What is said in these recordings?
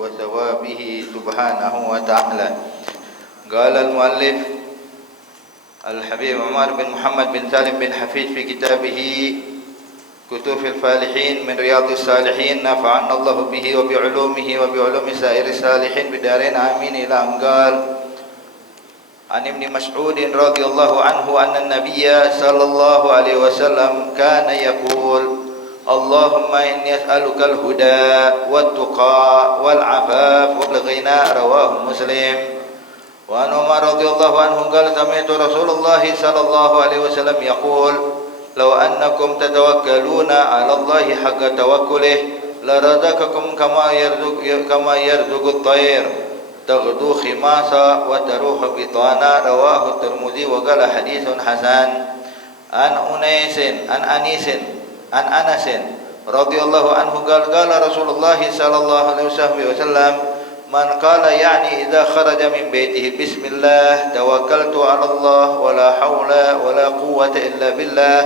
وثوابه سبحانه وتعالى. قال المؤلف الحبيب عمر بن محمد بن سالم بن حفيظ في كتابه كتوف الفالحين من رياض الصالحين نفعنا الله به وبعلومه وبعلوم سائر الصالحين بدارين آمين إلى أن قال عن ابن مسعود رضي الله عنه أن النبي صلى الله عليه وسلم كان يقول اللهم إني أسألك الهدى والتقى والعفاف والغنى رواه مسلم. وعن عمر رضي الله عنه قال سمعت رسول الله صلى الله عليه وسلم يقول لو أنكم تتوكلون على الله حق توكله لرزقكم كما يرزق الطير تغدو خماسا وتروح بطانا رواه الترمذي وقال حديث حسن. عن أنس رضي الله عنه قال قال رسول الله صلى الله عليه وسلم من قال يعني إذا خرج من بيته بسم الله توكلت على الله ولا حول ولا قوة إلا بالله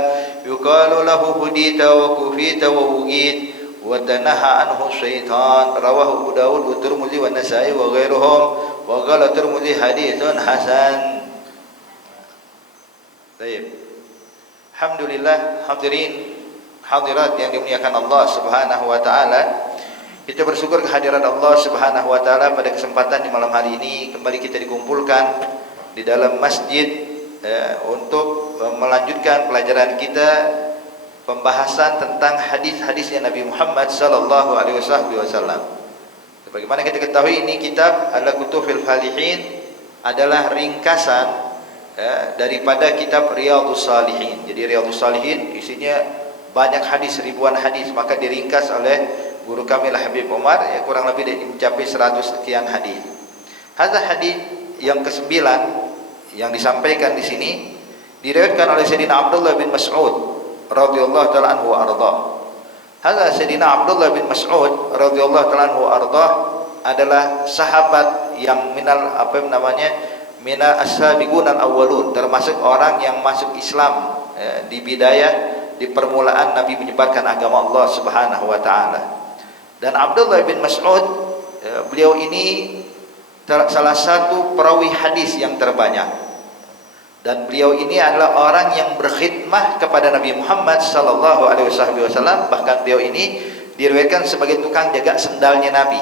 يقال له هديت وكفيت ووقيت وتنهى عنه الشيطان رواه أبو داود والترمذي والنسائي وغيرهم وقال الترمذي حديث حسن. Baik. Alhamdulillah hadirin hadirat yang dimuliakan Allah Subhanahu wa taala. Kita bersyukur kehadiran Allah Subhanahu wa taala pada kesempatan di malam hari ini kembali kita dikumpulkan di dalam masjid untuk melanjutkan pelajaran kita pembahasan tentang hadis-hadisnya Nabi Muhammad sallallahu alaihi wasallam. Sebagaimana kita ketahui ini kitab Al-Kutufil Falihin adalah ringkasan daripada kitab Riyadhus Shalihin. Jadi Riyadhus Shalihin isinya banyak hadis, ribuan hadis, maka diringkas oleh guru kami Habib Umar kurang lebih mencapai 100 sekian hadis. Hadis hadis yang ke-9 yang disampaikan di sini diriwayatkan oleh Sayyidina Abdullah bin Mas'ud radhiyallahu ta'ala anhu wa ardhah. Hadis Sayyidina Abdullah bin Mas'ud radhiyallahu ta'ala anhu wa ardhah adalah sahabat yang minal as-sabiqun al-awwalun, termasuk orang yang masuk Islam di bidayah, di permulaan Nabi menyebarkan agama Allah Subhanahu wa taala. Dan Abdullah bin Mas'ud beliau ini salah satu perawi hadis yang terbanyak. Dan beliau ini adalah orang yang berkhidmah kepada Nabi Muhammad sallallahu alaihi wasallam, bahkan beliau ini diriwayatkan sebagai tukang jaga sendalnya Nabi.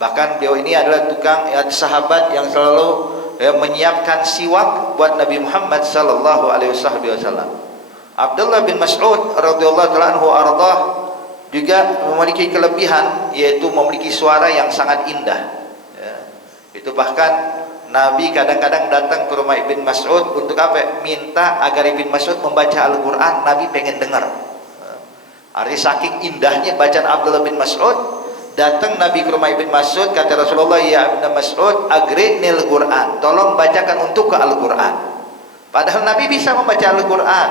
Bahkan beliau ini adalah tukang sahabat yang selalu menyiapkan siwak buat Nabi Muhammad sallallahu alaihi wasallam. Abdullah bin Mas'ud radhiyallahu ta'ala anhu ardhah juga memiliki kelebihan, yaitu memiliki suara yang sangat indah. Itu bahkan Nabi kadang-kadang datang ke rumah Ibn Mas'ud untuk apa? Minta agar Ibn Mas'ud membaca Al-Quran. Nabi pengen dengar. Hari saking indahnya bacaan Abdullah bin Mas'ud, datang Nabi ke rumah Ibn Mas'ud, kata Rasulullah, ya Ibn Mas'ud agrinil Quran, tolong bacakan untuk ke Al-Quran. Padahal Nabi bisa membaca Al-Quran.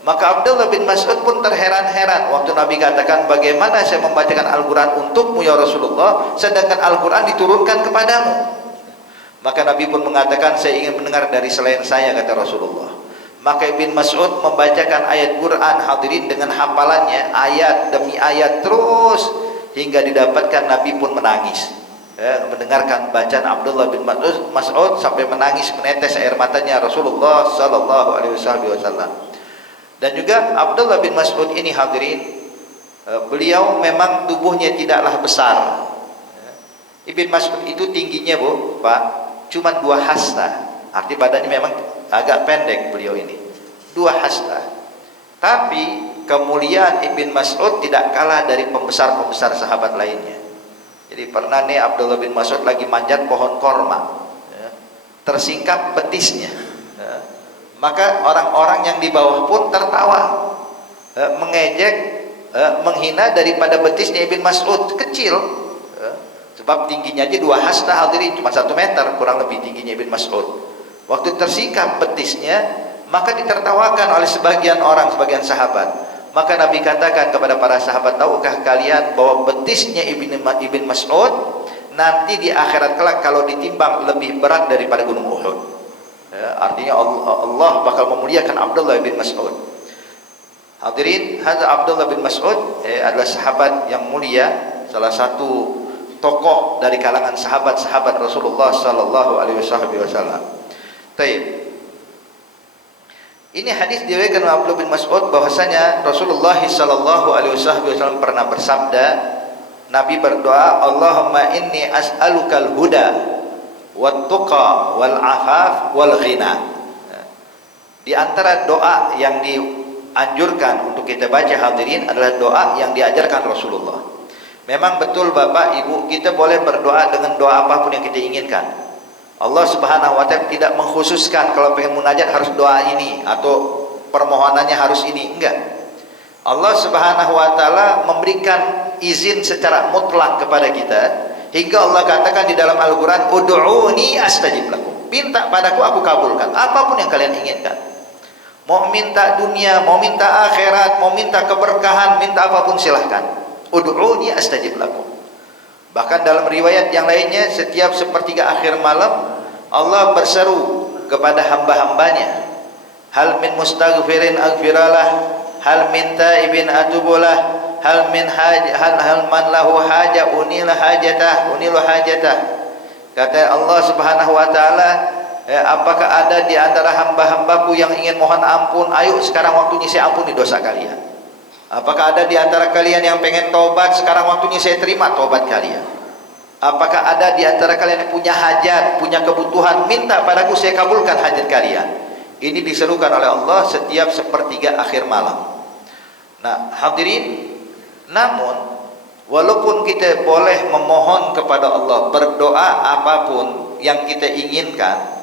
Maka Abdullah bin Mas'ud pun terheran-heran waktu Nabi katakan, bagaimana saya membacakan Al-Quran untukmu ya Rasulullah, sedangkan Al-Quran diturunkan kepadamu. Maka Nabi pun mengatakan, saya ingin mendengar dari selain saya, kata Rasulullah. Maka Ibn Mas'ud membacakan ayat Quran hadirin dengan hafalannya, ayat demi ayat terus, hingga didapatkan Nabi pun menangis mendengarkan bacaan Abdullah bin Mas'ud sampai menangis, menetes air matanya Rasulullah sallallahu alaihi wasallam. Dan juga Abdullah bin Mas'ud ini hadirin, beliau memang tubuhnya tidaklah besar. Ibn Mas'ud itu tingginya Pak, cuma 2 hasta. Arti badannya memang agak pendek beliau ini, 2 hasta. Tapi kemuliaan Ibn Mas'ud tidak kalah dari pembesar-pembesar sahabat lainnya. Jadi pernah nih Abdullah bin Mas'ud lagi manjat pohon korma, tersingkap betisnya. Maka orang-orang yang di bawah pun tertawa, mengejek, menghina daripada betisnya Ibn Mas'ud kecil, sebab tingginya aja 2 hasta hadirin, cuma 1 meter kurang lebih tingginya Ibn Mas'ud. Waktu tersingkap betisnya, maka ditertawakan oleh sebagian orang, sebagian sahabat. Maka Nabi katakan kepada para sahabat, tahukah kalian bahwa betisnya Ibn Mas'ud nanti di akhirat kelak kalau ditimbang lebih berat daripada gunung Uhud. Artinya Allah bakal memuliakan Abdullah bin Mas'ud. Hadirin, hadza Abdullah bin Mas'ud adalah sahabat yang mulia, salah satu tokoh dari kalangan sahabat-sahabat Rasulullah sallallahu alaihi wasallam. Baik. Ini hadis diriwayatkan oleh Abdullah bin Mas'ud bahwasanya Rasulullah sallallahu alaihi wasallam pernah bersabda, Nabi berdoa, Allahumma inni as'alukal huda wat tuqa wal afaf wal ghina. Di antara doa yang dianjurkan untuk kita baca hadirin adalah doa yang diajarkan Rasulullah. Memang betul Bapak Ibu, kita boleh berdoa dengan doa apapun yang kita inginkan. Allah Subhanahu wa taala tidak mengkhususkan kalau pengen munajat harus doa ini atau permohonannya harus ini, enggak. Allah Subhanahu wa taala memberikan izin secara mutlak kepada kita hingga Allah katakan di dalam Al-Qur'an, ud'uuni astajib lakum. Minta padaku aku kabulkan apapun yang kalian inginkan. Mau minta dunia, mau minta akhirat, mau minta keberkahan, minta apapun silahkan. Ud'uuni astajib lakum. Bahkan dalam riwayat yang lainnya, setiap sepertiga akhir malam Allah berseru kepada hamba-hambanya, hal min mustaghfirin aghfiralah, hal min taibin atubulah, hal man lahu haja unilah hajatah. Kata Allah Subhanahu wa taala, apakah ada di antara hamba-hambaku yang ingin mohon ampun? Ayo sekarang waktunya saya ampuni dosa kalian. Apakah ada di antara kalian yang pengen tobat? Sekarang waktunya saya terima tobat kalian. Apakah ada di antara kalian yang punya hajat, punya kebutuhan? Minta padaku, saya kabulkan hajat kalian. Ini diserukan oleh Allah setiap sepertiga akhir malam. Nah, hadirin, namun walaupun kita boleh memohon kepada Allah, berdoa apapun yang kita inginkan,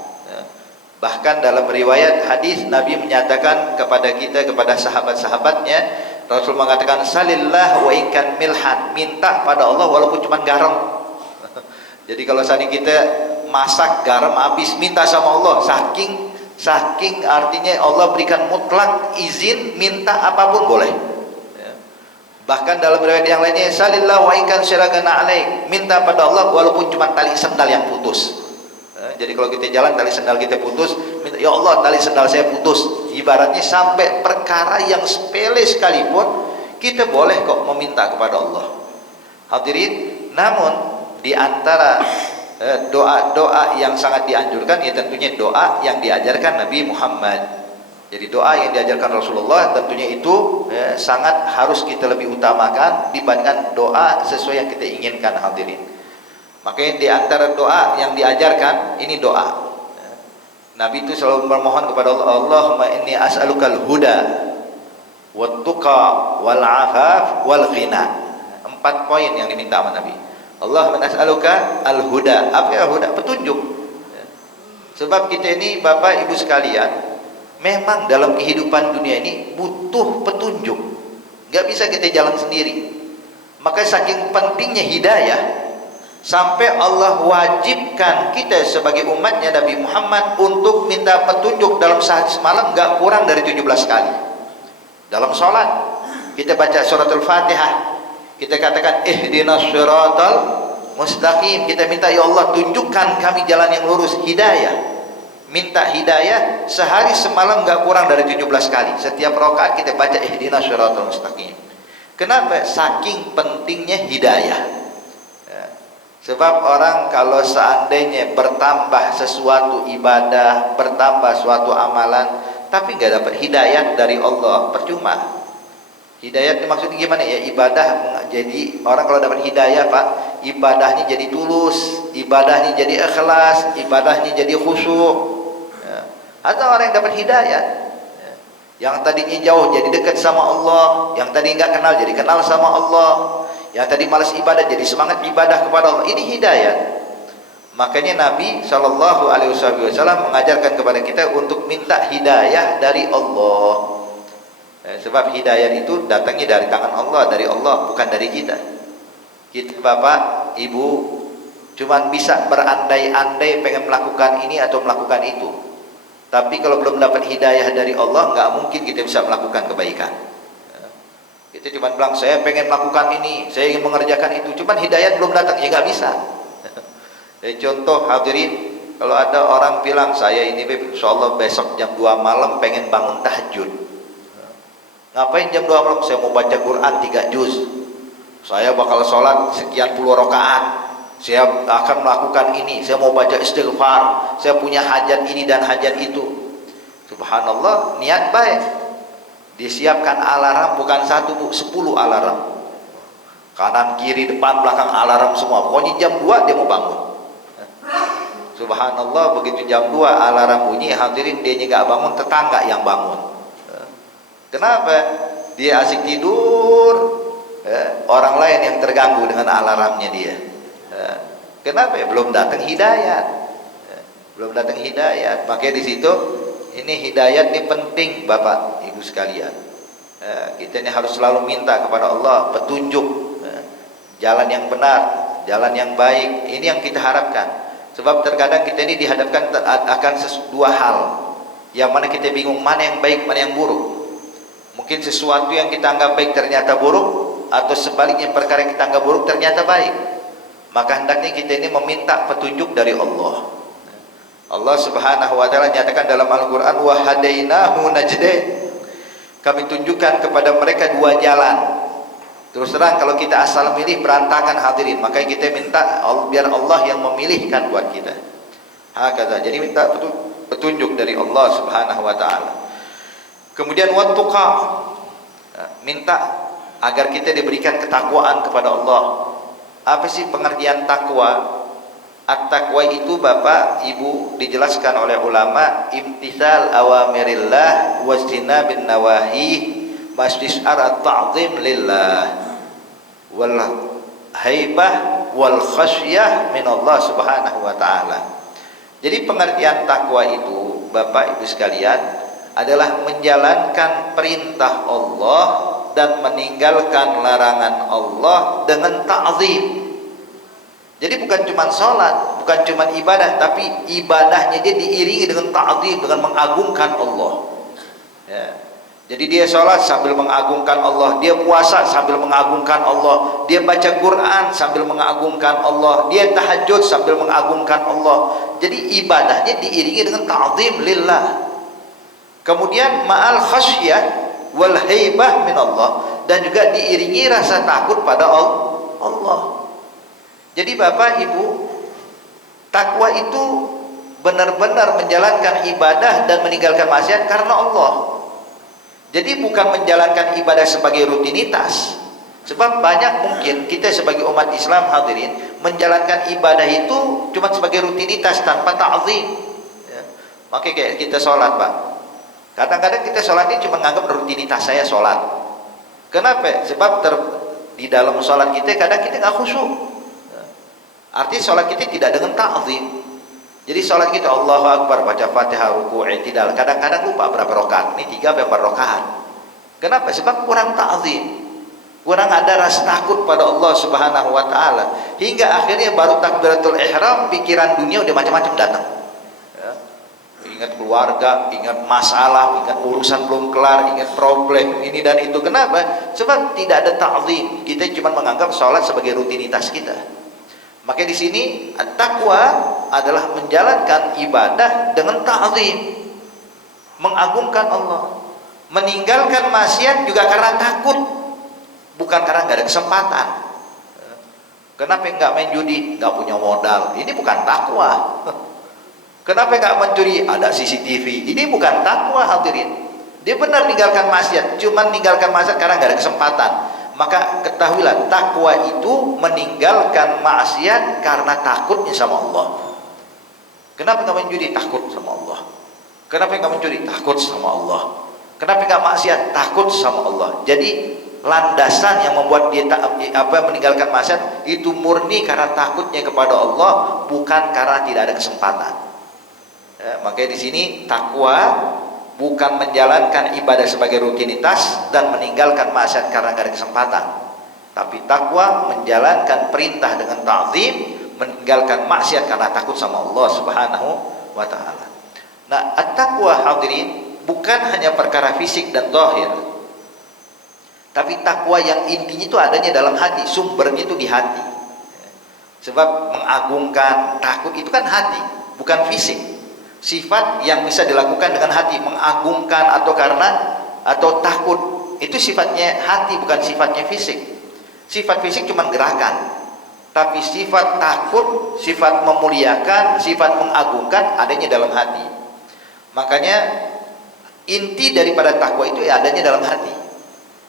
bahkan dalam riwayat hadis Nabi menyatakan kepada kita, kepada sahabat-sahabatnya, Rasul mengatakan, salillah wa ikan milhan, minta pada Allah walaupun cuma garam. Jadi kalau saat kita masak garam habis, minta sama Allah, saking artinya Allah berikan mutlak izin, minta apapun boleh. Bahkan dalam riwayat yang lainnya, salillah wa ikan syiragana alaik, minta pada Allah walaupun cuma tali sendal yang putus. Jadi kalau kita jalan tali sendal kita putus, minta, ya Allah tali sendal saya putus. Ibaratnya sampai perkara yang sepele sekalipun kita boleh kok meminta kepada Allah. Hadirin, namun di antara doa-doa yang sangat dianjurkan ya tentunya doa yang diajarkan Nabi Muhammad. Jadi doa yang diajarkan Rasulullah tentunya itu sangat harus kita lebih utamakan dibandingkan doa sesuai yang kita inginkan, hadirin. Makanya di antara doa yang diajarkan ini doa. Nabi itu selalu bermohon kepada Allah, Allahumma inni as'alukal huda wat tuqa wal afaf wal ghina. 4 poin yang diminta sama Nabi. Allahumma as'aluka al huda. Apa ya huda? Petunjuk. Sebab kita ini Bapak Ibu sekalian, memang dalam kehidupan dunia ini butuh petunjuk. Gak bisa kita jalan sendiri. Maka saking pentingnya hidayah, sampai Allah wajibkan kita sebagai umatnya Nabi Muhammad untuk minta petunjuk dalam sehari semalam gak kurang dari 17 kali. Dalam sholat kita baca suratul Fatihah, kita katakan ihdinas siratal mustaqim, kita minta ya Allah tunjukkan kami jalan yang lurus, hidayah. Minta hidayah sehari semalam gak kurang dari 17 kali. Setiap rakaat kita baca ihdinas siratal mustaqim. Kenapa? Saking pentingnya hidayah. Sebab orang kalau seandainya bertambah sesuatu ibadah, bertambah suatu amalan, tapi nggak dapat hidayat dari Allah, percuma. Hidayat itu maksudnya gimana ya? Ibadah jadi orang kalau dapat hidayah Pak, ibadahnya jadi tulus, ibadahnya jadi ikhlas, ibadahnya jadi khusyuk. Ya. Atau orang yang dapat hidayat, ya, yang tadinya jauh jadi dekat sama Allah, yang tadi nggak kenal jadi kenal sama Allah. Yang tadi malas ibadah jadi semangat ibadah kepada Allah. Ini hidayah. Makanya Nabi Shallallahu Alaihi Wasallam mengajarkan kepada kita untuk minta hidayah dari Allah. Sebab hidayah itu datangnya dari tangan Allah, dari Allah, bukan dari kita. Kita Bapak, Ibu, cuman bisa berandai-andai pengen melakukan ini atau melakukan itu. Tapi kalau belum dapat hidayah dari Allah, nggak mungkin kita bisa melakukan kebaikan. Kita cuma bilang saya pengen melakukan ini, saya ingin mengerjakan itu, cuman hidayat belum datang, ya nggak bisa. Contoh hadirin, kalau ada orang bilang saya ini insyaallah besok jam 2 malam pengen bangun tahajud. Ngapain jam 2 malam? Saya mau baca Quran 3 juz. Saya bakal sholat sekian puluh rakaat, saya akan melakukan ini, saya mau baca istighfar, saya punya hajat ini dan hajat itu. Subhanallah, niat baik. Disiapkan alarm, bukan 1 Bu, 10 alarm. Kanan, kiri, depan, belakang, alarm semua. Pokoknya jam 2 dia mau bangun. Subhanallah, begitu jam 2 alarm bunyi, hadirin, dia nggak bangun, tetangga yang bangun. Kenapa? Dia asik tidur, orang lain yang terganggu dengan alarmnya dia. Kenapa? Belum datang hidayat. Belum datang hidayat. Makanya di situ ini hidayat ini penting Bapak Ibu sekalian. Kita ini harus selalu minta kepada Allah petunjuk, jalan yang benar, jalan yang baik. Ini yang kita harapkan. Sebab terkadang kita ini dihadapkan akan dua hal, yang mana kita bingung mana yang baik, mana yang buruk. Mungkin sesuatu yang kita anggap baik ternyata buruk, atau sebaliknya perkara yang kita anggap buruk ternyata baik. Maka hendaknya kita ini meminta petunjuk dari Allah. Allah Subhanahu wa taala nyatakan dalam Al-Qur'an, wa hadainahu najdain. Kami tunjukkan kepada mereka dua jalan. Terus terang kalau kita asal milih berantakan hadirin, maka kita minta biar Allah yang memilihkan buat kita. Hakata. Jadi minta petunjuk dari Allah Subhanahu wa taala. Kemudian wattaqah, minta agar kita diberikan ketakwaan kepada Allah. Apa sih pengertian takwa? At-taqwa itu Bapak Ibu dijelaskan oleh ulama, imtithal awamirillah wajtinabin nawahi mastis'ar at-ta'zim lillah wal haibah wal khasyah min Allah Subhanahu wa taala. Jadi pengertian takwa itu Bapak Ibu sekalian adalah menjalankan perintah Allah dan meninggalkan larangan Allah dengan ta'zim. Jadi bukan cuma sholat, bukan cuma ibadah, tapi ibadahnya dia diiringi dengan ta'zim, dengan mengagungkan Allah. Ya. Jadi dia sholat sambil mengagungkan Allah, dia puasa sambil mengagungkan Allah, dia baca Quran sambil mengagungkan Allah, dia tahajud sambil mengagungkan Allah. Jadi ibadahnya diiringi dengan ta'zim lillah. Kemudian ma'al khasyah wal haibah min Allah, dan juga diiringi rasa takut pada Allah. Jadi Bapak Ibu, takwa itu benar-benar menjalankan ibadah dan meninggalkan maksiat karena Allah. Jadi bukan menjalankan ibadah sebagai rutinitas. Sebab banyak mungkin kita sebagai umat Islam hadirin menjalankan ibadah itu cuma sebagai rutinitas tanpa ta'zim. Ya. Makanya kayak kita sholat Pak, kadang-kadang kita sholat ini cuma menganggap rutinitas saya sholat. Kenapa? Sebab di dalam sholat kita kadang kita nggak khusyuk. Artinya sholat kita tidak dengan ta'zim. Jadi sholat kita Allahu Akbar, baca Fatihah, ruku', i'tidal. Kadang-kadang lupa berapa rakaat. Ini 3 atau 4 rakaat. Kenapa? Sebab kurang ta'zim. Kurang ada rasa takut pada Allah Subhanahu wa taala. Hingga akhirnya baru takbiratul ihram, pikiran dunia udah macam-macam datang. Ya. Ingat keluarga, ingat masalah, ingat urusan belum kelar, ingat problem ini dan itu. Kenapa? Sebab tidak ada ta'zim. Kita cuma menganggap sholat sebagai rutinitas kita. Maka di sini takwa adalah menjalankan ibadah dengan ta'zim, mengagungkan Allah, meninggalkan maksiat juga karena takut, bukan karena nggak ada kesempatan. Kenapa nggak main judi? Nggak punya modal. Ini bukan takwa. Kenapa nggak mencuri? Ada CCTV. Ini bukan takwa hadirin. Dia benar meninggalkan maksiat, cuma meninggalkan maksiat karena nggak ada kesempatan. Maka ketahuilah takwa itu meninggalkan maksiat karena takutnya sama Allah. Kenapa nggak main judi? Takut sama Allah. Kenapa nggak mencuri? Takut sama Allah. Kenapa nggak maksiat? Takut sama Allah. Jadi landasan yang membuat dia meninggalkan maksiat itu murni karena takutnya kepada Allah, bukan karena tidak ada kesempatan. Ya, makanya di sini takwa bukan menjalankan ibadah sebagai rutinitas dan meninggalkan maksiat karena tidak ada kesempatan, tapi takwa menjalankan perintah dengan ta'zim, meninggalkan maksiat karena takut sama Allah Subhanahu wa taala. Nah, at-taqwa hadirin bukan hanya perkara fisik dan zahir, tapi takwa yang intinya itu adanya dalam hati, sumbernya itu di hati. Sebab mengagungkan, takut itu kan hati, bukan fisik. Sifat yang bisa dilakukan dengan hati, mengagungkan atau takut, itu sifatnya hati, bukan sifatnya fisik. Sifat fisik cuma gerakan, tapi sifat takut, sifat memuliakan, sifat mengagungkan adanya dalam hati. Makanya inti daripada takwa itu ya adanya dalam hati.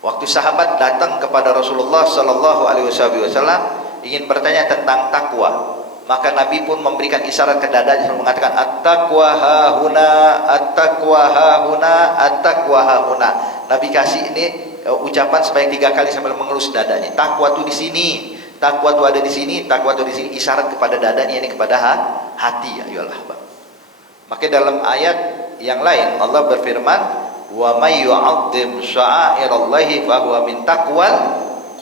Waktu sahabat datang kepada Rasulullah sallallahu alaihi wasallam ingin bertanya tentang takwa, maka Nabi pun memberikan isyarat ke dadanya dan mengatakan at-taqwa hahuna, at-taqwa hahuna, at-taqwa hahuna. Nabi kasih ini ucapan sebanyak 3 kali sambil mengelus dadanya. Takwa itu di sini, takwa itu ada di sini, takwa itu di sini, isyarat kepada dadanya, ini kepada hati. Ayolah, Bang. Maka dalam ayat yang lain Allah berfirman, "Wa may yu'azzim sya'airallahi fa huwa min taqwal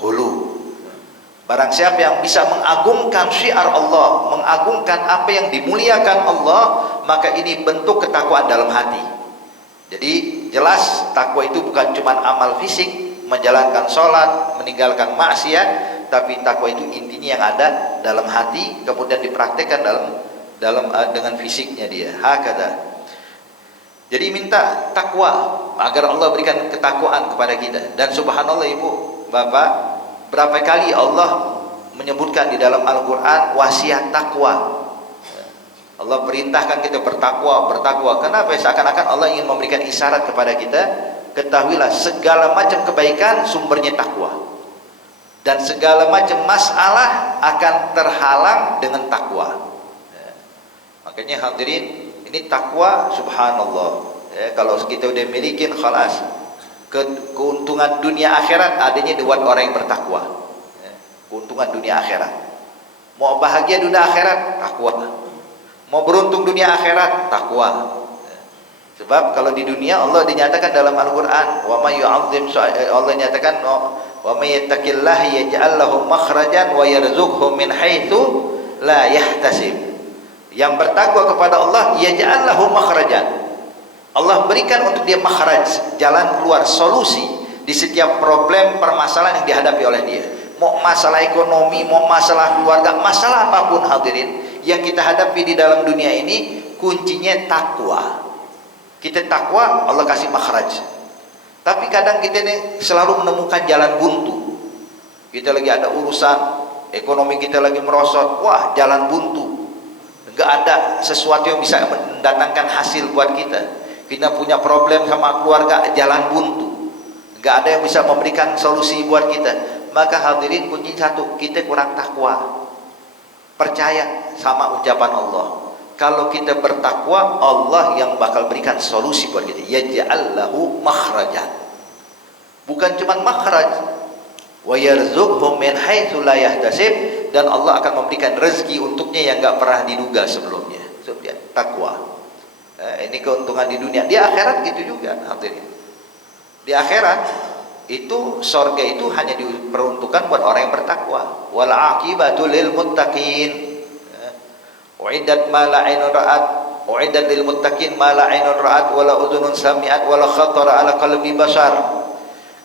qulub." Barang siapa yang bisa mengagungkan syiar Allah, mengagungkan apa yang dimuliakan Allah, maka ini bentuk ketakwaan dalam hati. Jadi jelas takwa itu bukan cuma amal fisik, menjalankan sholat, meninggalkan maksiat, tapi takwa itu intinya yang ada dalam hati, kemudian dipraktekkan dengan fisiknya dia. Hakada. Jadi minta takwa agar Allah berikan ketakwaan kepada kita. Dan subhanallah ibu, bapak, berapa kali Allah menyebutkan di dalam Al-Quran wasiat takwa. Allah perintahkan kita bertakwa. Kenapa? Seakan-akan Allah ingin memberikan isyarat kepada kita, ketahuilah segala macam kebaikan sumbernya takwa, dan segala macam masalah akan terhalang dengan takwa. Makanya hadirin, ini takwa subhanallah. Kalau kita udah milikin khalas, keuntungan dunia akhirat adanya buat orang yang bertakwa. Keuntungan dunia akhirat. Mau bahagia dunia akhirat, takwa. Mau beruntung dunia akhirat, takwa. Sebab kalau di dunia Allah dinyatakan dalam Al-Quran, wa may yu'azzim, Allah nyatakan wa may yattaqillaha yaj'al lahu makhrajan wa yarzuqhu min haitsu la yahtasib. Yang bertakwa kepada Allah, yaj'al lahu makhrajan. Allah berikan untuk dia makhraj, jalan keluar, solusi di setiap problem permasalahan yang dihadapi oleh dia. Mau masalah ekonomi, mau masalah keluarga, masalah apapun hadirin yang kita hadapi di dalam dunia ini, kuncinya takwa. Kita takwa, Allah kasih makhraj. Tapi kadang kita ini selalu menemukan jalan buntu. Kita lagi ada urusan ekonomi, kita lagi merosot, wah jalan buntu, nggak ada sesuatu yang bisa mendatangkan hasil buat kita. Kita punya problem sama keluarga, jalan buntu, nggak ada yang bisa memberikan solusi buat kita. Maka hadirin, kunci satu, kita kurang takwa. Percaya sama ucapan Allah, kalau kita bertakwa, Allah yang bakal berikan solusi buat kita. Yaj'al lahu makhrajan. Bukan cuma makhraj, wa yarzuqhu min haitsu la yahtasib, dan Allah akan memberikan rezeki untuknya yang enggak pernah diduga sebelumnya. So, dia takwa. Ini keuntungan di dunia. Di akhirat gitu juga hadirin. Di akhirat itu sorga itu hanya diperuntukkan buat orang yang bertakwa. Wal aqibatu lil muttaqin. Uiddat ma la 'ainun ra'at, uiddat lil muttaqin ma la 'ainun ra'at wa la udhunun sami'at wa la khatara 'ala qalbi bashar.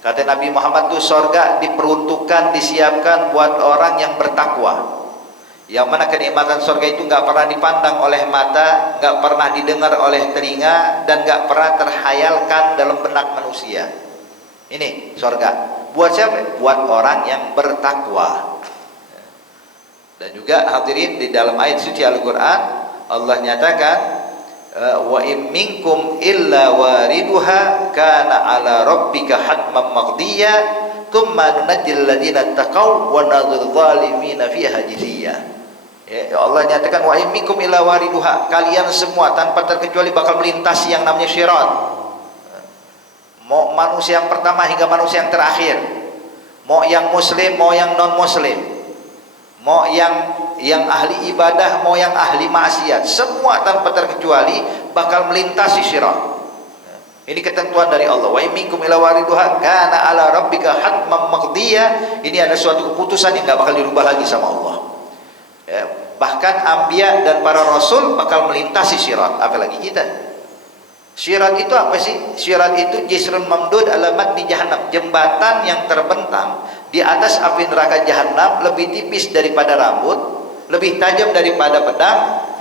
Kata Nabi Muhammad, itu sorga diperuntukkan, disiapkan buat orang yang bertakwa. Yang mana kenikmatan sorga itu nggak pernah dipandang oleh mata, nggak pernah didengar oleh telinga, dan nggak pernah terhayalkan dalam benak manusia. Ini sorga. Buat siapa? Buat orang yang bertakwa. Dan juga hadirin, di dalam ayat suci Al-Quran Allah nyatakan, wa in minkum illa wariduha kana ala rabbika hatman maqdiya thumma nunajjil ladzina taqaw wa nadhurul zalimina fiha jithiya. Allah nyatakan, wa in minkum illa wariduha, kalian semua tanpa terkecuali bakal melintasi yang namanya syirat. Mau manusia yang pertama hingga manusia yang terakhir, mau yang muslim, mau yang non muslim, mau yang ahli ibadah, mau yang ahli maksiat, semua tanpa terkecuali bakal melintasi syirat. Ini ketentuan dari Allah. Wa minkum ila wariduha kana ala rabbika hatman maqdiya. Ini ada suatu keputusan yang enggak bakal dirubah lagi sama Allah. Bahkan anbiya dan para rasul bakal melintasi syirat, apalagi kita. Syirat itu apa sih? Syirat itu jisrun mamdud ala matni jahannam, jembatan yang terbentang di atas api neraka jahanam, lebih tipis daripada rambut, lebih tajam daripada pedang,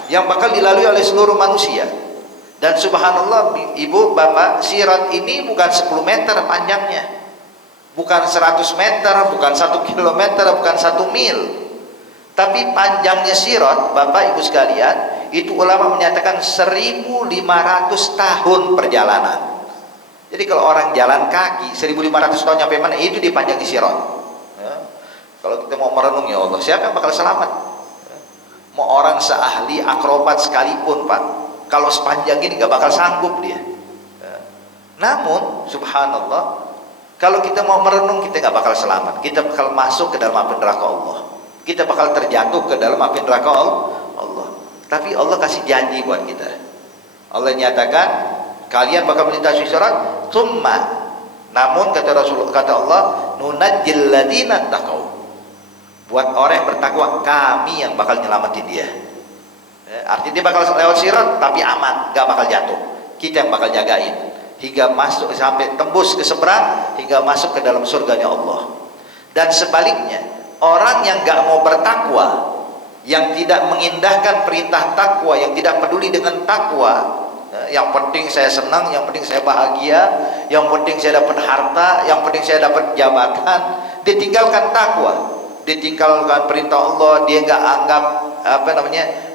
yang bakal dilalui oleh seluruh manusia. Dan subhanallah ibu bapak, syirat ini bukan 10 meter panjangnya, bukan 100 meter, bukan 1 kilometer, bukan 1 mil, tapi panjangnya sirat, Bapak Ibu sekalian, itu ulama menyatakan 1.500 tahun perjalanan. Jadi kalau orang jalan kaki 1.500 tahun nyampe mana, itu dipanjangi sirat. Ya. Kalau kita mau merenung, ya Allah, siapa yang bakal selamat? Ya. Mau orang seahli akrobat sekalipun, Pak, kalau sepanjang ini nggak bakal sanggup dia. Ya. Namun subhanallah, kalau kita mau merenung, kita nggak bakal selamat. Kita bakal masuk ke dalam api neraka Allah. Kita bakal terjatuh ke dalam api neraka Allah. Tapi Allah kasih janji buat kita. Allah nyatakan, kalian bakal melintasi sirat, tsumma, namun kata Rasulullah, kata Allah, nunajjil ladzina taqau. Buat orang yang bertakwa, kami yang bakal nyelamatin dia. Artinya dia bakal lewat sirat tapi aman, nggak bakal jatuh. Kita yang bakal jagain hingga masuk sampai tembus ke seberang, hingga masuk ke dalam surganya Allah. Dan sebaliknya, orang yang nggak mau bertakwa, yang tidak mengindahkan perintah takwa, yang tidak peduli dengan takwa, yang penting saya senang, yang penting saya bahagia, yang penting saya dapat harta, yang penting saya dapat jabatan, ditinggalkan takwa, ditinggalkan perintah Allah, dia nggak anggap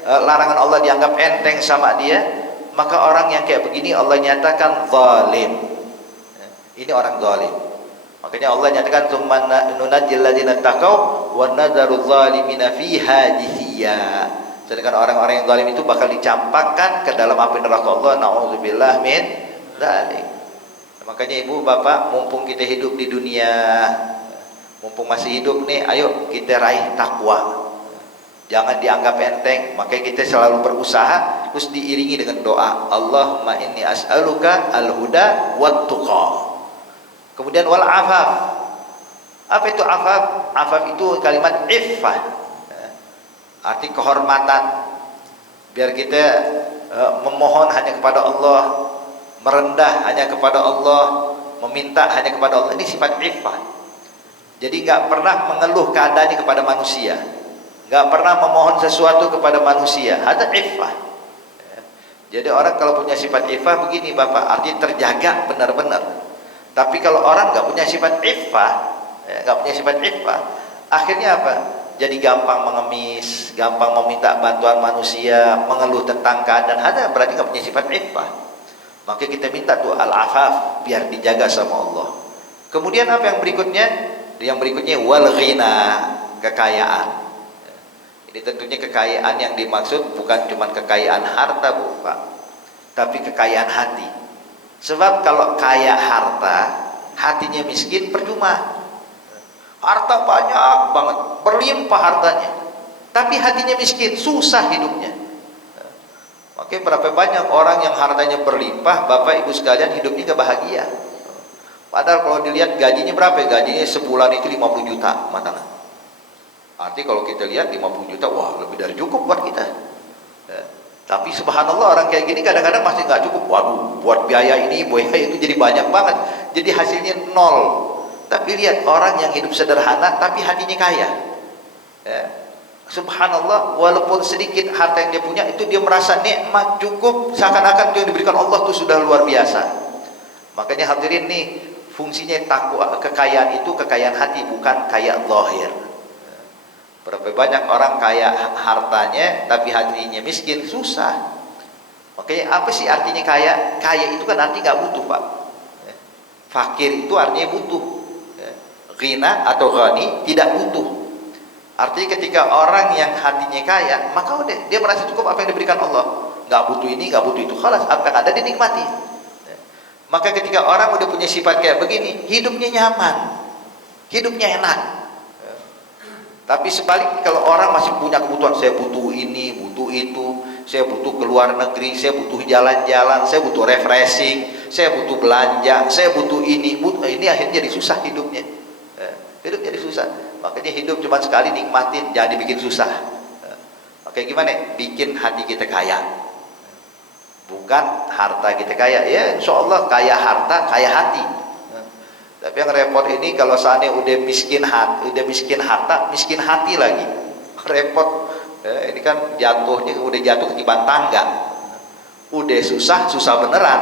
larangan Allah dianggap enteng sama dia, maka orang yang kayak begini Allah nyatakan zalim. Ini orang zalim. Makanya Allah nyatakan tsumma nunajjil ladzina taqau wa nadzaru zalimina fiha jithiya. Sedangkan orang-orang yang zalim itu bakal dicampakkan ke dalam api neraka Allah. Nauzubillah min dzalik. Makanya ibu bapak, mumpung kita hidup di dunia, mumpung masih hidup nih, ayo kita raih takwa. Jangan dianggap enteng. Makanya kita selalu berusaha, terus diiringi dengan doa, Allahumma inni as'aluka al-huda wat tuqa. Kemudian wal afaf. Apa itu afaf? Afaf itu kalimat iffah, arti kehormatan. Biar kita memohon hanya kepada Allah, merendah hanya kepada Allah, meminta hanya kepada Allah. Ini sifat iffah. Jadi nggak pernah mengeluh keadaannya kepada manusia, nggak pernah memohon sesuatu kepada manusia. Ada iffah. Jadi orang kalau punya sifat iffah begini Bapak, artinya terjaga benar-benar. Tapi kalau orang nggak punya sifat iffah, nggak punya sifat iffah, akhirnya apa? Jadi gampang mengemis, gampang meminta bantuan manusia, mengeluh tentang keadaan. Ada berarti nggak punya sifat iffah. Maka kita minta tuh al-afaf, biar dijaga sama Allah. Kemudian apa yang berikutnya? Yang berikutnya wal ghina, kekayaan. Ini tentunya kekayaan yang dimaksud bukan cuma kekayaan harta, Bu, Pak, tapi kekayaan hati. Sebab kalau kaya harta, hatinya miskin, percuma. Harta banyak banget, berlimpah hartanya, tapi hatinya miskin, susah hidupnya. Oke, berapa banyak orang yang hartanya berlimpah, Bapak Ibu sekalian, hidupnya gak bahagia. Padahal kalau dilihat gajinya berapa? Gajinya sebulan itu 50 juta, matalah. Arti kalau kita lihat 50 juta, wah lebih dari cukup buat kita. Tapi subhanallah, orang kayak gini kadang-kadang masih nggak cukup. Waduh, buat biaya ini, biaya itu jadi banyak banget. Jadi hasilnya nol. Tapi lihat orang yang hidup sederhana, tapi hatinya kaya. Subhanallah, walaupun sedikit harta yang dia punya, itu dia merasa nikmat, cukup, seakan-akan yang diberikan Allah itu sudah luar biasa. Makanya hadirin nih, fungsinya takwa, kekayaan itu kekayaan hati, bukan kaya zahir. Berapa banyak orang kaya hartanya tapi hatinya miskin, susah. Makanya apa sih artinya kaya? Kaya itu kan artinya nggak butuh, Pak. Fakir itu artinya butuh. Ghina atau ghani tidak butuh. Artinya ketika orang yang hatinya kaya, maka udah dia merasa cukup apa yang diberikan Allah. Nggak butuh ini, nggak butuh itu. Khalas, apa yang ada dinikmati. Maka ketika orang udah punya sifat kayak begini, hidupnya nyaman, hidupnya enak. Tapi sebaliknya kalau orang masih punya kebutuhan, saya butuh ini, butuh itu, saya butuh keluar negeri, saya butuh jalan-jalan, saya butuh refreshing, saya butuh belanja, saya butuh ini, akhirnya jadi susah hidupnya. Hidup jadi susah. Makanya hidup cuma sekali, nikmatin, jangan dibikin susah. Makanya gimana? Bikin hati kita kaya. Bukan harta kita kaya. Ya insya Allah kaya harta, kaya hati. Tapi yang repot ini kalau seandainya udah miskin harta, miskin hati lagi, repot. Ini kan jatuhnya udah jatuh ketiban tangga, udah susah beneran.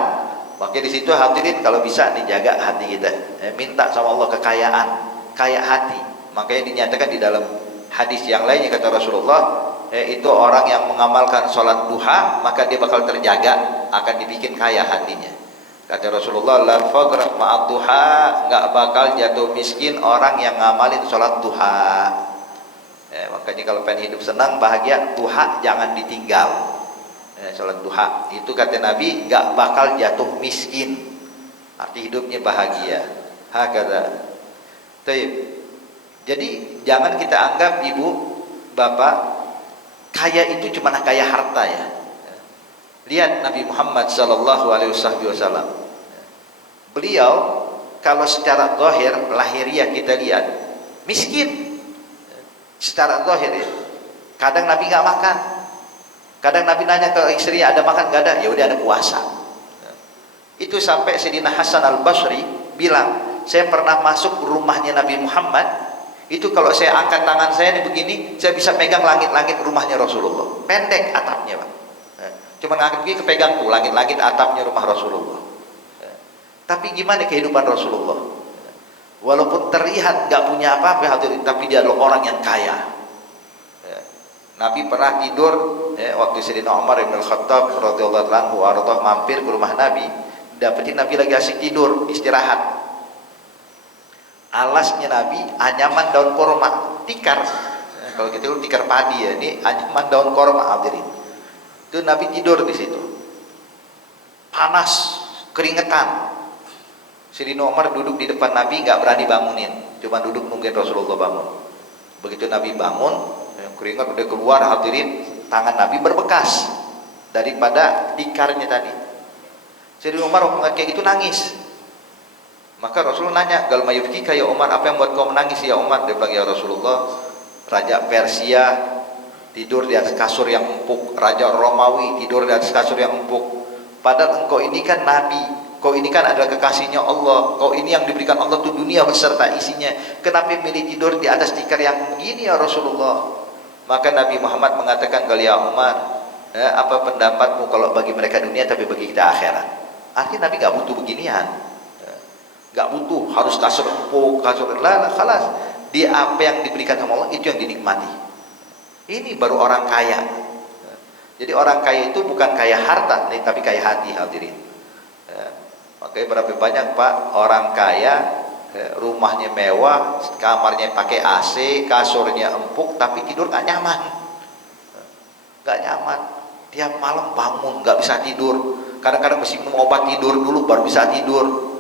Makanya di situ hadirin kalau bisa dijaga hati kita. Minta sama Allah kekayaan, kaya hati. Makanya dinyatakan di dalam hadis yang lainnya kata Rasulullah, itu orang yang mengamalkan sholat duha maka dia bakal terjaga, akan dibikin kaya hatinya. Kata Rasulullah, la faqra ma'ad duha, nggak bakal jatuh miskin orang yang ngamalin sholat duha. Makanya kalau pengen hidup senang bahagia, duha jangan ditinggal. Sholat duha itu kata Nabi nggak bakal jatuh miskin, arti hidupnya bahagia. Hakada. Jadi jangan kita anggap ibu bapak kaya itu cuma kaya harta ya. Lihat Nabi Muhammad sallallahu alaihi wasallam. Beliau kalau secara zahir lahiriah kita lihat miskin. Secara zahir ya. Kadang Nabi nggak makan. Kadang Nabi nanya ke istrinya ada makan nggak ada, ya udah ada puasa. Itu sampai Sayyidina Hasan Al-Basri bilang, saya pernah masuk rumahnya Nabi Muhammad, itu kalau saya angkat tangan saya ini begini, saya bisa pegang langit-langit rumahnya Rasulullah. Pendek atapnya, Pak. Cuma ngangkat begini kepegang tuh langit-langit atapnya rumah Rasulullah. Tapi gimana kehidupan Rasulullah? Walaupun terlihat nggak punya apa-apa hadirin, tapi dia adalah orang yang kaya. Nabi pernah tidur waktu Sayyidina Umar bin Khattab radhiyallahu anhu mampir ke rumah Nabi, dapetin Nabi lagi asik tidur, istirahat. Alasnya Nabi anyaman daun korma, tikar. Kalau kita itu tikar padi ya, ini anyaman daun korma hadirin. Itu Nabi tidur di situ. Panas, keringetan. Sayyidina Umar duduk di depan Nabi, nggak berani bangunin, cuma duduk nungguin Rasulullah bangun. Begitu Nabi bangun, keringat udah keluar hadirin, tangan Nabi berbekas daripada tikarnya tadi. Sayyidina Umar kayak gitu nangis. Maka Rasulullah nanya, "Gal mayubkika ya Umar, apa yang buat kau menangis ya Umar?" Dia bilang, "Ya Rasulullah, raja Persia tidur di atas kasur yang empuk, raja Romawi tidur di atas kasur yang empuk. Padahal engkau ini kan nabi, kau ini kan adalah kekasihnya Allah, kau ini yang diberikan Allah tuh dunia beserta isinya. Kenapa milih tidur di atas tikar yang begini ya Rasulullah?" Maka Nabi Muhammad mengatakan, "Gal ya Umar, apa pendapatmu kalau bagi mereka dunia tapi bagi kita akhirat?" Artinya Nabi gak butuh beginian, gak butuh harus kasur empuk, kasur kalas. Dia apa yang diberikan sama Allah itu yang dinikmati. Ini baru orang kaya. Jadi orang kaya itu bukan kaya harta nih, tapi kaya hati hadirin. Makanya berapa banyak Pak orang kaya, rumahnya mewah, kamarnya pakai AC, kasurnya empuk, tapi tidur gak nyaman. Gak nyaman. Tiap malam bangun gak bisa tidur. Kadang-kadang mesti minum obat tidur dulu baru bisa tidur.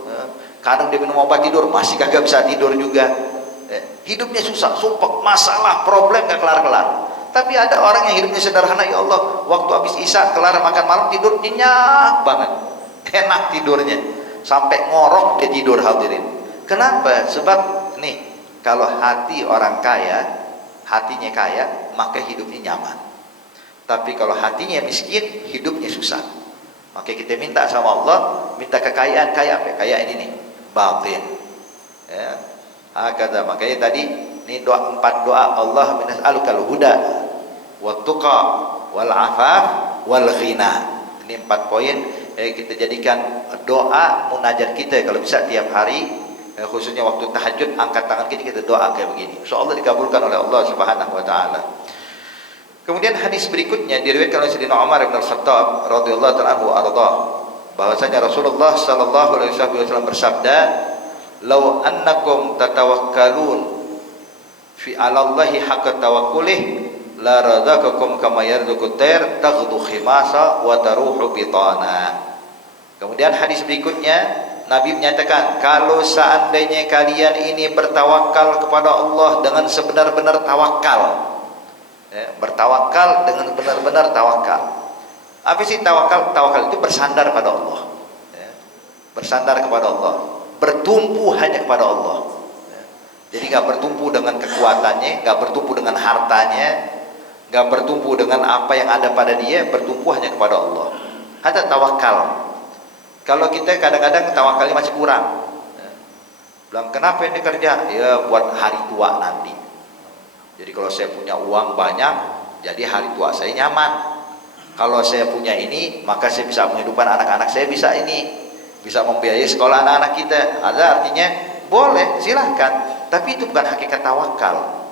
Kadang dia minum obat tidur masih kagak bisa tidur juga. Hidupnya susah, sumpek, masalah, problem gak kelar-kelar. Tapi ada orang yang hidupnya sederhana, ya Allah, waktu habis isya kelar makan malam tidur nyenyak banget, enak tidurnya, sampai ngorok dia tidur hadirin. Kenapa? Sebab nih, kalau hati orang kaya, hatinya kaya, maka hidupnya nyaman. Tapi kalau hatinya miskin, hidupnya susah. Maka kita minta sama Allah, minta kekayaan, kaya ini nih, batin. Ya. Kata makanya tadi ini doa 4 doa, Allah minas'alukal huda wat tuqa wal afaf wal ghina. Ini 4 poin kita jadikan doa munajat kita kalau bisa tiap hari, khususnya waktu tahajud angkat tangan kita doa kayak begini. Insyaallah dikabulkan oleh Allah Subhanahu wa taala. Kemudian hadis berikutnya diriwayatkan oleh Sayyidina Umar bin Khattab radhiyallahu ta'ala anhu arda, bahwasanya Rasulullah sallallahu alaihi wasallam bersabda, "Lau annakum tatawakkalun fi 'alallahi haqqa tawakkulih la razaqakum kama yarzuqut tayr taghdu khimasa wa taruhu bitana." Kemudian hadis berikutnya Nabi menyatakan, kalau seandainya kalian ini bertawakal kepada Allah dengan sebenar-benar tawakal, bertawakal dengan benar-benar tawakal. Apa sih tawakal? Tawakal itu bersandar pada Allah, bersandar kepada Allah, bertumpu hanya kepada Allah. Jadi gak bertumpu dengan kekuatannya, gak bertumpu dengan hartanya, gak bertumpu dengan apa yang ada pada dia, bertumpu hanya kepada Allah. Ada tawakal. Kalau kita kadang-kadang tawakalnya masih kurang, bilang kenapa ini kerja? Ya buat hari tua nanti. Jadi kalau saya punya uang banyak, jadi hari tua saya nyaman. Kalau saya punya ini, maka saya bisa menghidupkan anak-anak saya bisa ini. bisa membiayai sekolah anak-anak kita, ada artinya boleh, silahkan. Tapi itu bukan hakikat tawakal.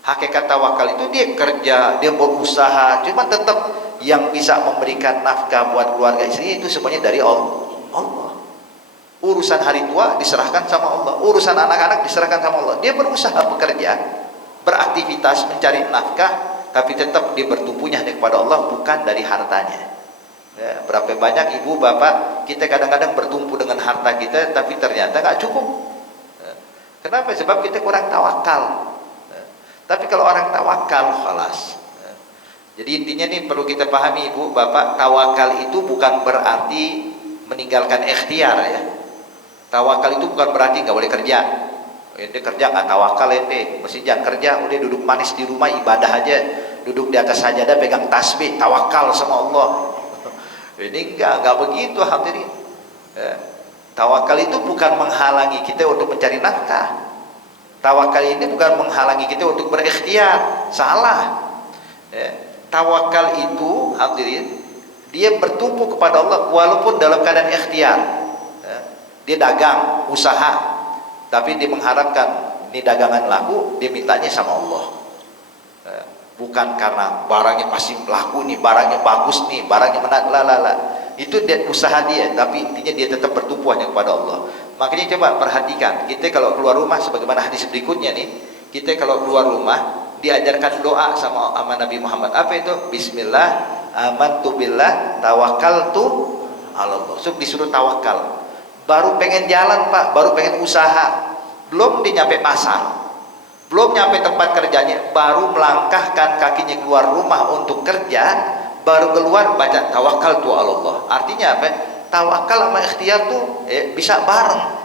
Hakikat tawakal itu dia kerja, dia berusaha, cuma tetap yang bisa memberikan nafkah buat keluarga istri itu semuanya dari Allah. Urusan hari tua diserahkan sama Allah, urusan anak-anak diserahkan sama Allah. Dia berusaha bekerja, beraktivitas mencari nafkah, tapi tetap dia bertumpunya kepada Allah, bukan dari hartanya. Ya, berapa banyak ibu bapak kita kadang-kadang bertumpu dengan harta kita, tapi ternyata nggak cukup. Ya. Kenapa? Sebab kita kurang tawakal. Ya. Tapi kalau orang tawakal, khalas. Ya. Jadi intinya nih perlu kita pahami ibu bapak, tawakal itu bukan berarti meninggalkan ikhtiar ya. Tawakal itu bukan berarti nggak boleh kerja. Ente kerja nggak tawakal ente, mesti jangan kerja, udah duduk manis di rumah ibadah aja, duduk di atas sajadah pegang tasbih, tawakal sama Allah. Ini enggak begitu hadirin. Ya. Tawakal itu bukan menghalangi kita untuk mencari nafkah. Tawakal ini bukan menghalangi kita untuk berikhtiar, salah. Ya. Tawakal itu hadirin, dia bertumpu kepada Allah walaupun dalam keadaan ikhtiar. Ya. Dia dagang, usaha, tapi dia mengharapkan ini dagangan laku, dia mintanya sama Allah. Ya. Bukan karena barangnya pasti laku nih, barangnya bagus nih, barangnya menang, itu dia, usaha dia, tapi intinya dia tetap bertumpu hanya kepada Allah. Makanya coba perhatikan, kita kalau keluar rumah sebagaimana hadis berikutnya nih, kita kalau keluar rumah diajarkan doa sama Nabi Muhammad. Apa itu? Bismillah, amantu billah, tawakkaltu ala Allah. So, disuruh tawakal. Baru pengen jalan Pak, baru pengen usaha, belum dia nyampe pasar, belum nyampe tempat kerjanya, baru melangkahkan kakinya keluar rumah untuk kerja, baru keluar baca tawakal tu Allah. Artinya apa? Tawakal sama ikhtiar tuh bisa bareng.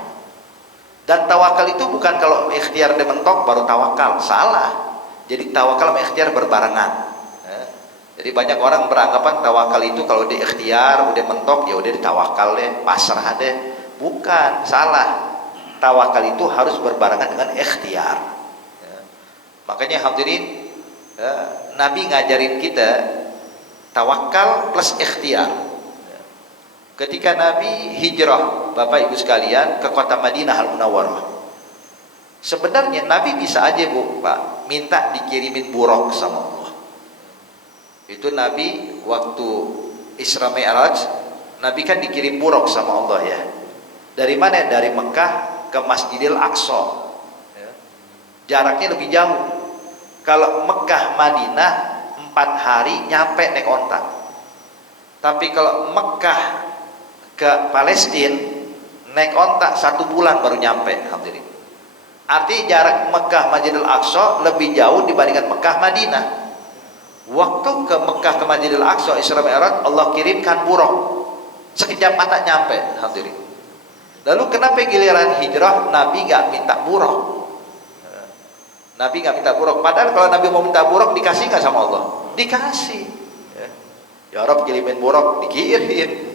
Dan tawakal itu bukan kalau ikhtiar dia mentok baru tawakal, salah. Jadi tawakal sama ikhtiar berbarengan. Jadi banyak orang beranggapan tawakal itu kalau dia ikhtiar udah mentok ya udah ditawakal deh, pasrah deh. Bukan, salah. Tawakal itu harus berbarengan dengan ikhtiar. Makanya hadirin, Nabi ngajarin kita tawakal plus ikhtiar. Ketika Nabi hijrah, Bapak Ibu sekalian, ke kota Madinah Al-Munawwarah, sebenarnya Nabi bisa aja Pak minta dikirimin buruk sama Allah. Itu Nabi waktu Isra Mi'raj, Nabi kan dikirim buruk sama Allah ya. Dari mana? Dari Mekah ke Masjidil Aqsa. Jaraknya lebih jauh. Kalau Mekah Madinah 4 hari nyampe naik onta. Tapi kalau Mekah ke Palestina naik onta 1 bulan baru nyampe hadirin. Artinya jarak Mekah Masjidil Aqsa lebih jauh dibandingkan Mekah Madinah. Waktu ke Mekah ke Masjidil Aqsa Isra Mi'raj, Allah kirimkan buruk. Sekejap mata nyampe hadirin. Lalu kenapa giliran hijrah Nabi nggak minta buruk? Nabi nggak minta buruk. Padahal kalau Nabi mau minta buruk dikasih nggak sama Allah? Dikasih. Ya Rabb kirimin buruk, dikirim.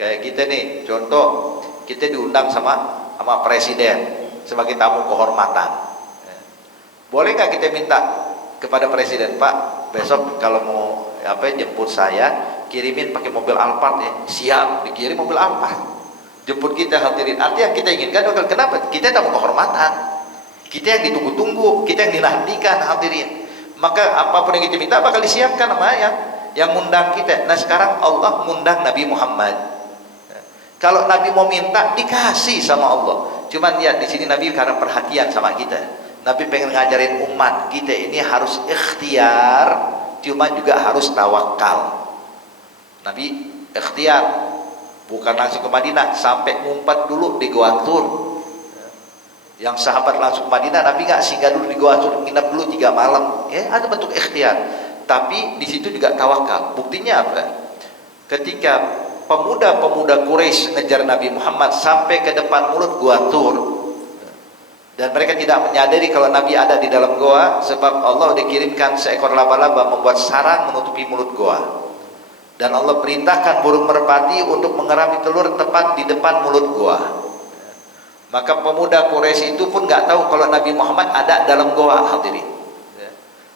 Kayak kita nih, contoh kita diundang sama presiden sebagai tamu kehormatan. Boleh nggak kita minta kepada presiden, Pak, besok kalau mau jemput saya, kirimin pakai mobil Alphard ya. Siap, dikirim mobil Alphard. Jemput kita hadirin. Artinya yang kita inginkan, kenapa? Kita tamu kehormatan. Kita yang ditunggu-tunggu, kita yang dinantikan hadirin. Maka apapun yang kita minta bakal disiapkan sama yang ngundang kita. Nah sekarang Allah ngundang Nabi Muhammad. Kalau Nabi mau minta dikasih sama Allah. Cuman ya di sini Nabi karena perhatian sama kita. Nabi pengen ngajarin umat kita ini harus ikhtiar, cuman juga harus tawakal. Nabi ikhtiar, bukan langsung ke Madinah, sampai ngumpet dulu di Gua Tur. Yang sahabat langsung ke Madinah, Nabi nggak singgah dulu di Gua Tur, nginep dulu 3 malam. Ada bentuk ikhtiar. Tapi di situ juga tawakal. Buktinya apa? Ketika pemuda-pemuda Quraisy ngejar Nabi Muhammad sampai ke depan mulut Gua Tur, dan mereka tidak menyadari kalau Nabi ada di dalam goa, sebab Allah dikirimkan seekor laba-laba membuat sarang menutupi mulut goa. Dan Allah perintahkan burung merpati untuk mengerami telur tepat di depan mulut goa. Maka pemuda Quraisy itu pun nggak tahu kalau Nabi Muhammad ada dalam goa hadirin.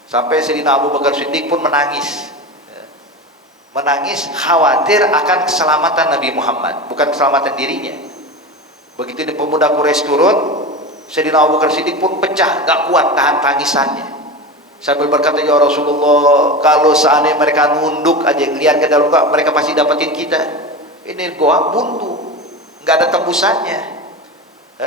Sampai Sayyidina Abu Bakar Siddiq pun menangis. menangis khawatir akan keselamatan Nabi Muhammad, bukan keselamatan dirinya. Begitu di pemuda Quraisy turun, Sayyidina Abu Bakar Siddiq pun pecah, gak kuat tahan tangisannya, sambil berkata, ya Rasulullah, kalau seandainya mereka nunduk aja ngeliat ke dalam gua, mereka pasti dapetin kita. Ini goa buntu, nggak ada tembusannya.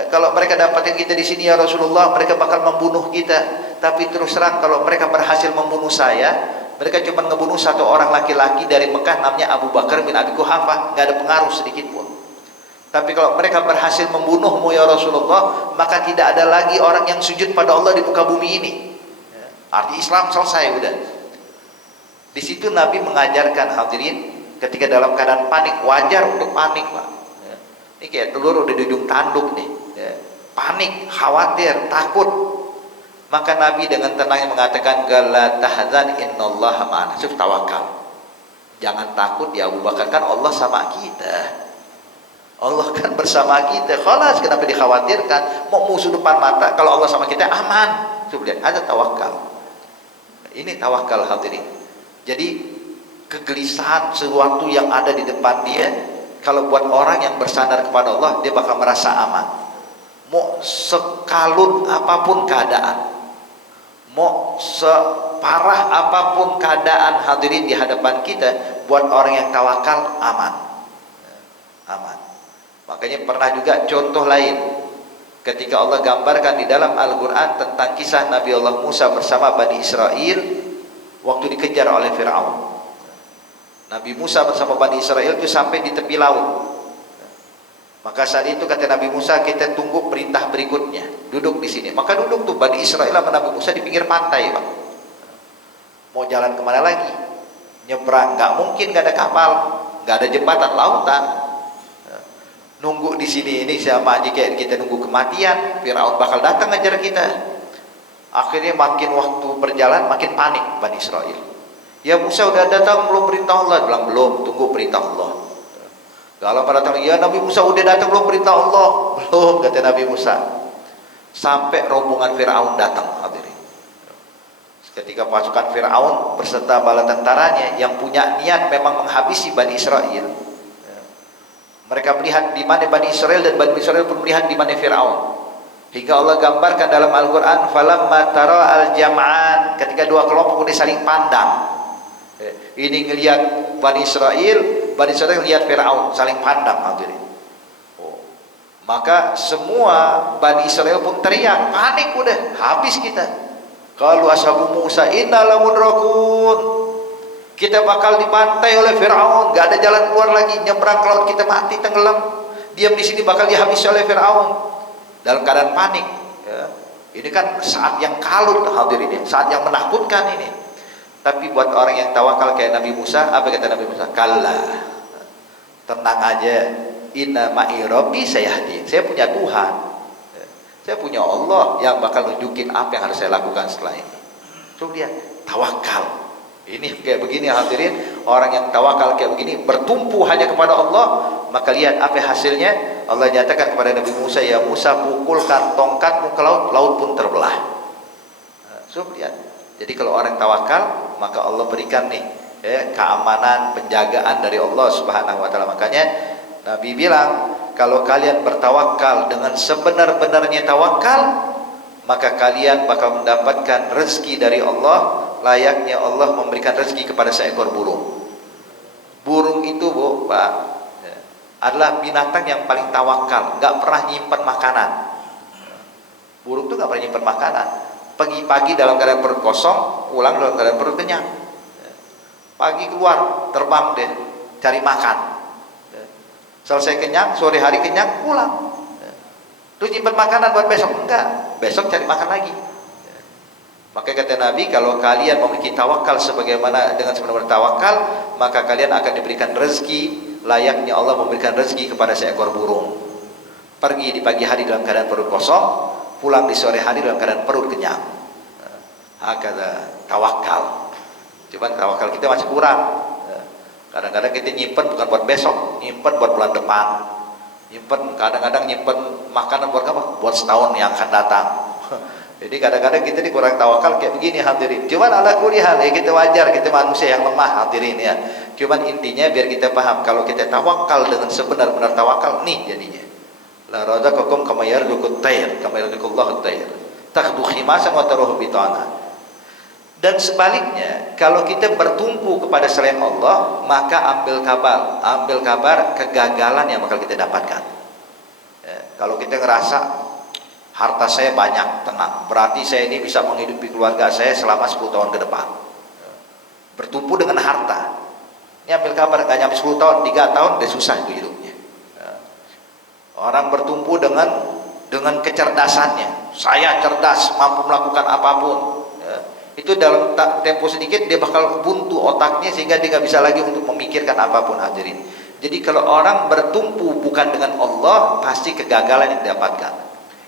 Kalau mereka dapatin kita di sini ya Rasulullah, mereka bakal membunuh kita. Tapi terus terang, kalau mereka berhasil membunuh saya, mereka cuma ngebunuh satu orang laki-laki dari Mekah, namanya Abu Bakar bin Abi Quhafah, nggak ada pengaruh sedikit pun. Tapi kalau mereka berhasil membunuhmu ya Rasulullah, maka tidak ada lagi orang yang sujud pada Allah di muka bumi ini. Arti Islam selesai udah. Di situ Nabi mengajarkan hadirin, ketika dalam keadaan panik, wajar untuk panik, Pak. Ini kayak telur udah di ujung tanduk nih, panik, khawatir, takut. Maka Nabi dengan tenang mengatakan, "Gala tahzan innallaha ma'ana." Tawakal. Jangan takut ya Abu Bakar, kan Allah sama kita. Allah kan bersama kita. Khalas, kenapa dikhawatirkan? Mau musuh depan mata, kalau Allah sama kita aman. Coba lihat, ada tawakal. Ini tawakal hadirin. Jadi kegelisahan sesuatu yang ada di depan dia, kalau buat orang yang bersandar kepada Allah, dia bakal merasa aman. Mau sekalut apapun keadaan, mau separah apapun keadaan hadirin di hadapan kita, buat orang yang tawakal aman. Aman. Makanya pernah juga contoh lain, ketika Allah gambarkan di dalam Al-Quran tentang kisah Nabi Allah Musa bersama Bani Israel waktu dikejar oleh Fir'aun. Nabi Musa bersama Bani Israel itu sampai di tepi laut. Maka saat itu kata Nabi Musa, kita tunggu perintah berikutnya, duduk di sini. Maka duduk tuh Bani Israel sama Nabi Musa di pinggir pantai, Pak. Mau jalan kemana lagi? Nyebrang, nggak mungkin, nggak ada kapal, nggak ada jembatan lautan. Nunggu di sini ini sama aja kayak kita nunggu kematian. Firaun bakal datang ngejar kita. Akhirnya makin waktu berjalan makin panik Bani Israel. Ya Musa udah datang belum perintah Allah? Bilang belum, tunggu perintah Allah. Kalau pada datang, ya Nabi Musa udah datang belum perintah Allah? Belum, kata Nabi Musa. Sampai rombongan Fir'aun datang hadirin. Ketika pasukan Fir'aun beserta bala tentaranya yang punya niat memang menghabisi Bani Israel, mereka melihat di mana Bani Israel, dan Bani Israel pun melihat di mana Fir'aun. Hingga Allah gambarkan dalam Al-Quran, falamma tara al-jam'an, ketika dua kelompok udah saling pandang. Ini ngelihat Bani Israel lihat Fir'aun, saling pandang hadirin. Maka semua Bani Israel pun teriak, panik udah, habis kita. Qalu ashabu Musa inna lamudrakun. Kita bakal dipantai oleh Fir'aun, gak ada jalan keluar lagi, nyebrang ke laut kita mati tenggelam. Diam di sini bakal dihabisi oleh Fir'aun. Dalam keadaan panik, ya. Ini kan saat yang kalut hadirin ini, saat yang menakutkan ini. Tapi buat orang yang tawakal kayak Nabi Musa, apa kata Nabi Musa? Kalla, tenang aja, inna ma'i rabbi sayahdin. Saya punya Tuhan, saya punya Allah yang bakal nunjukin apa yang harus saya lakukan setelah ini. Coba lihat, tawakal. Ini kayak begini hadirin, orang yang tawakal kayak begini, bertumpu hanya kepada Allah, maka lihat apa hasilnya. Allah nyatakan kepada Nabi Musa, ya Musa, pukulkan tongkatmu ke laut, laut pun terbelah. So lihat. Jadi kalau orang tawakal, maka Allah berikan nih keamanan, penjagaan dari Allah Subhanahu wa taala. Makanya Nabi bilang, kalau kalian bertawakal dengan sebenar-benarnya tawakal, maka kalian bakal mendapatkan rezeki dari Allah, layaknya Allah memberikan rezeki kepada seekor burung. Burung itu, Bu, Pak, adalah binatang yang paling tawakal, nggak pernah nyimpen makanan. Burung itu nggak pernah nyimpen makanan. Pagi-pagi dalam keadaan perut kosong, pulang dalam keadaan perut kenyang. Pagi keluar, terbang deh, cari makan. Selesai kenyang, sore hari kenyang, pulang. Terus nyimpen makanan buat besok? Enggak, besok cari makan lagi. Maka kata Nabi, kalau kalian memiliki tawakal sebagaimana dengan sebenar-benar tawakal, maka kalian akan diberikan rezeki layaknya Allah memberikan rezeki kepada seekor burung. Pergi di pagi hari dalam keadaan perut kosong, pulang di sore hari dalam keadaan perut kenyang. Hakada tawakal. Cuman tawakal kita masih kurang. Kadang-kadang kita nyimpen bukan buat besok, nyimpen buat bulan depan. Nyimpen, kadang-kadang nyimpen makanan buat apa? Buat setahun yang akan datang. Jadi kadang-kadang kita ini kurang tawakal kayak begini hadirin. Cuman ala kulli hal, kita wajar, kita manusia yang lemah hadirin ya. Cuman intinya biar kita paham, kalau kita tawakal dengan sebenar-benar tawakal, nih jadinya. La razaqakum kama yarzuqut tayr, kama yarzuqullahu tayr. Takhdu khimasan wa taruhu bitana. Dan sebaliknya, kalau kita bertumpu kepada selain Allah, maka ambil kabar kegagalan yang bakal kita dapatkan. Ya, kalau kita ngerasa harta saya banyak, tenang, berarti saya ini bisa menghidupi keluarga saya selama 10 tahun ke depan. Ya, bertumpu dengan harta. Ini ambil kabar, gak nyampe 10 tahun, 3 tahun udah susah itu hidupnya. Ya. Orang bertumpu dengan kecerdasannya. Saya cerdas, mampu melakukan apapun. Itu dalam tempo sedikit dia bakal buntu otaknya sehingga dia nggak bisa lagi untuk memikirkan apapun hadirin. Jadi kalau orang bertumpu bukan dengan Allah, pasti kegagalan yang didapatkan.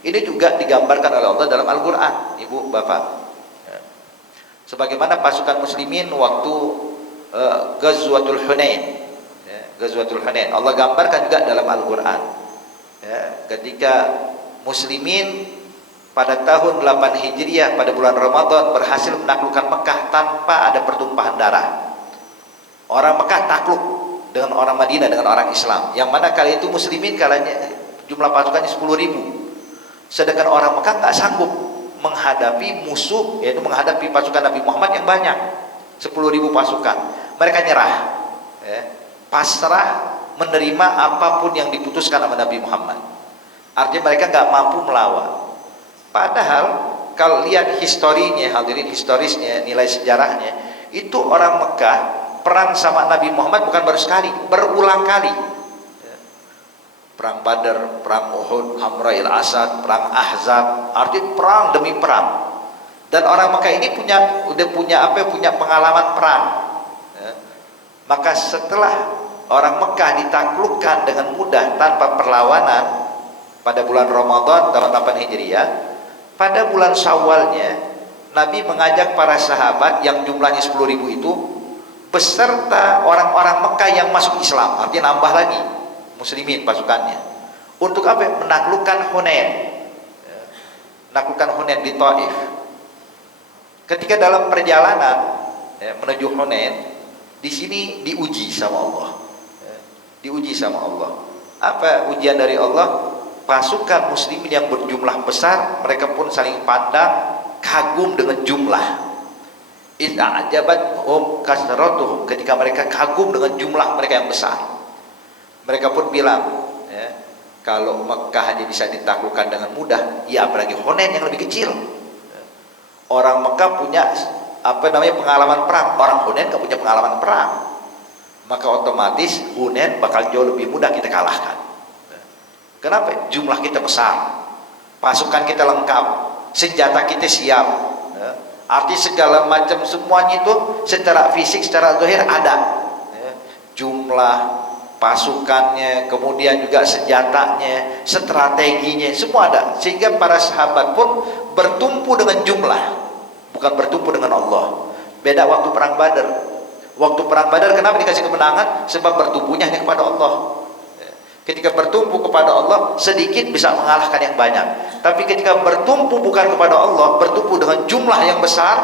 Ini juga digambarkan oleh Allah dalam Al-Quran, ibu bapak. Sebagaimana pasukan muslimin waktu Ghazwatul Hunain, Ghazwatul Hunain, Allah gambarkan juga dalam Al-Quran. Ketika muslimin pada tahun 8 Hijriah pada bulan Ramadan berhasil menaklukkan Mekah tanpa ada pertumpahan darah. Orang Mekah takluk dengan orang Madinah, dengan orang Islam. Yang mana kali itu muslimin kalanya jumlah pasukannya 10.000. Sedangkan orang Mekah nggak sanggup menghadapi musuh, yaitu menghadapi pasukan Nabi Muhammad yang banyak, 10.000 pasukan. Mereka nyerah, pasrah menerima apapun yang diputuskan oleh Nabi Muhammad. Artinya mereka nggak mampu melawan. Padahal kalau lihat historinya, hadirin, historisnya, nilai sejarahnya, itu orang Mekah perang sama Nabi Muhammad bukan baru sekali, berulang kali. Perang Badar, perang Uhud, Hamrail Asad, perang Ahzab, artinya perang demi perang. Dan orang Mekah ini punya pengalaman perang. Maka setelah orang Mekah ditaklukkan dengan mudah tanpa perlawanan pada bulan Ramadan tahun 8 Hijriah, pada bulan Syawalnya Nabi mengajak para sahabat yang jumlahnya 10.000 itu beserta orang-orang Mekah yang masuk Islam, artinya nambah lagi muslimin pasukannya, untuk apa? Menaklukkan Hunain, menaklukkan Hunain di Taif. Ketika dalam perjalanan menuju Hunain, di sini diuji sama Allah, diuji sama Allah. Apa ujian dari Allah? Pasukan muslimin yang berjumlah besar, mereka pun saling pandang kagum dengan jumlah. Idza ajabathum kasratuhum, ketika mereka kagum dengan jumlah mereka yang besar, mereka pun bilang, kalau Mekah aja bisa ditaklukkan dengan mudah, ya apalagi Hunain yang lebih kecil. Orang Mekah punya pengalaman perang, orang Hunain nggak punya pengalaman perang, maka otomatis Hunain bakal jauh lebih mudah kita kalahkan. Kenapa? Jumlah kita besar, pasukan kita lengkap, senjata kita siap, arti segala macam semuanya itu secara fisik, secara zahir ada, jumlah pasukannya, kemudian juga senjatanya, strateginya, semua ada. Sehingga para sahabat pun bertumpu dengan jumlah, bukan bertumpu dengan Allah. Beda waktu perang Badar. Waktu perang Badar kenapa dikasih kemenangan? Sebab bertumpunya hanya kepada Allah. Ketika bertumpu kepada Allah, sedikit bisa mengalahkan yang banyak. Tapi ketika bertumpu bukan kepada Allah, bertumpu dengan jumlah yang besar,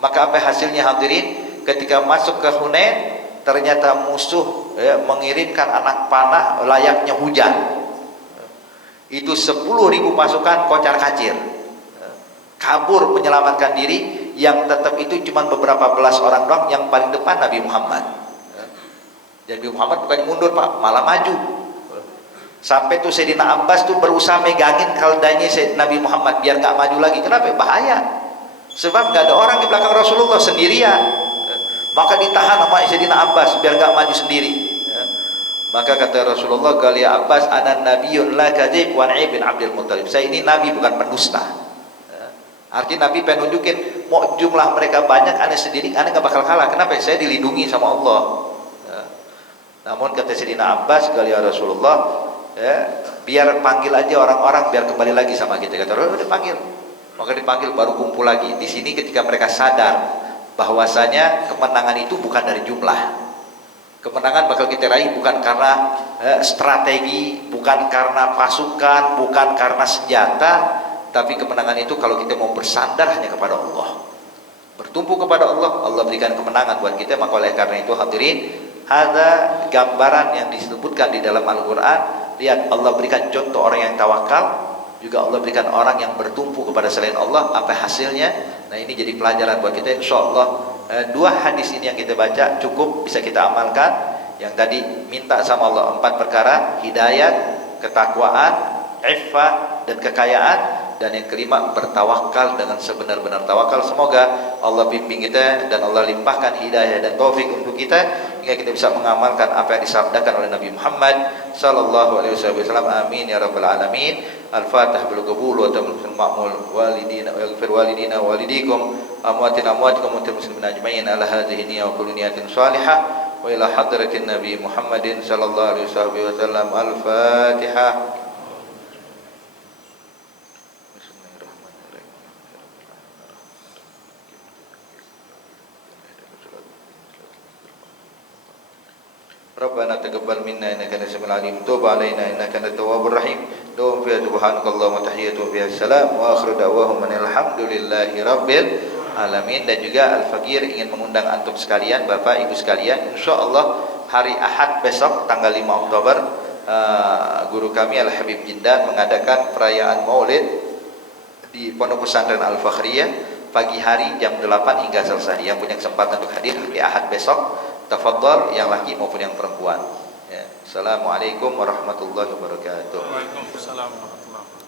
maka apa hasilnya hadirin? Ketika masuk ke Hunain, ternyata musuh mengirimkan anak panah layaknya hujan. Itu 10.000 pasukan kocar kacir, kabur menyelamatkan diri. Yang tetap itu cuma beberapa belas orang doang, yang paling depan Nabi Muhammad. Dan Nabi Muhammad bukannya mundur pak, malah maju. Sampai tuh Sayyidina Abbas tuh berusaha megangin kaldanya Nabi Muhammad biar nggak maju lagi. Kenapa? Bahaya. Sebab nggak ada orang di belakang Rasulullah, sendirian. Maka ditahan sama Sayyidina Abbas biar nggak maju sendiri. Maka kata Rasulullah, "Qali ya Abbas, ana nabiyyun la kadzib wa bin Abdul Muthalib." Saya ini nabi bukan pendusta. Artinya Nabi pengen nunjukin, mau jumlah mereka banyak, aneh sendiri, aneh nggak bakal kalah. Kenapa? Saya dilindungi sama Allah. Namun kata Sayyidina Abbas, "Qali ya Rasulullah, biar panggil aja orang-orang biar kembali lagi sama kita." Kata Rasulullah, dipanggil. Maka dipanggil, baru kumpul lagi. Di sini ketika mereka sadar bahwasanya kemenangan itu bukan dari jumlah. Kemenangan bakal kita raih bukan karena strategi, bukan karena pasukan, bukan karena senjata, tapi kemenangan itu kalau kita mau bersandar hanya kepada Allah, bertumpu kepada Allah, Allah berikan kemenangan buat kita. Maka oleh karena itu hadirin, ada gambaran yang disebutkan di dalam Al-Quran. Lihat, Allah berikan contoh orang yang tawakal, juga Allah berikan orang yang bertumpu kepada selain Allah. Apa hasilnya? Nah, ini jadi pelajaran buat kita. InsyaAllah dua hadis ini yang kita baca cukup bisa kita amalkan. Yang tadi minta sama Allah 4 perkara: hidayat, ketakwaan, iffah, dan kekayaan. Dan yang kelima, bertawakal dengan sebenar-benar tawakal. Semoga Allah bimbing kita dan Allah limpahkan hidayah dan taufik untuk kita hingga kita bisa mengamalkan apa yang disabdakan oleh Nabi Muhammad sallallahu alaihi wasallam. Amin ya rabbal alamin. Al-Fatihah bil qabul wa tamamul ma'mul walidina wa yaghfir walidina wa walidikum amwatina amwatikum wa muslimin ajma'in ala hadhihi niyyah wa kullu niyatin salihah wa ila hadratin Nabi Muhammadin sallallahu alaihi wasallam. Al-Fatihah. Rabbana taqabbal minna innaka antas samiul alim, tub alaina innaka antat tawwabur rahim. Doa fiha subhanakallahumma tahiyyatu fiha salam wa akhiru da'wahum alhamdulillahi rabbil alamin. Dan juga Al-Fakir ingin mengundang antum sekalian, Bapak Ibu sekalian, insyaallah hari Ahad besok tanggal 5 Oktober guru kami Al-Habib Jindan mengadakan perayaan Maulid di Pondok Pesantren Al-Fakhriyah pagi hari jam 8 hingga selesai. Yang punya kesempatan untuk hadir hari Ahad besok, tafadhal, yang laki maupun yang perempuan. Ya. Assalamualaikum warahmatullahi wabarakatuh. Waalaikumsalam warahmatullahi wabarakatuh.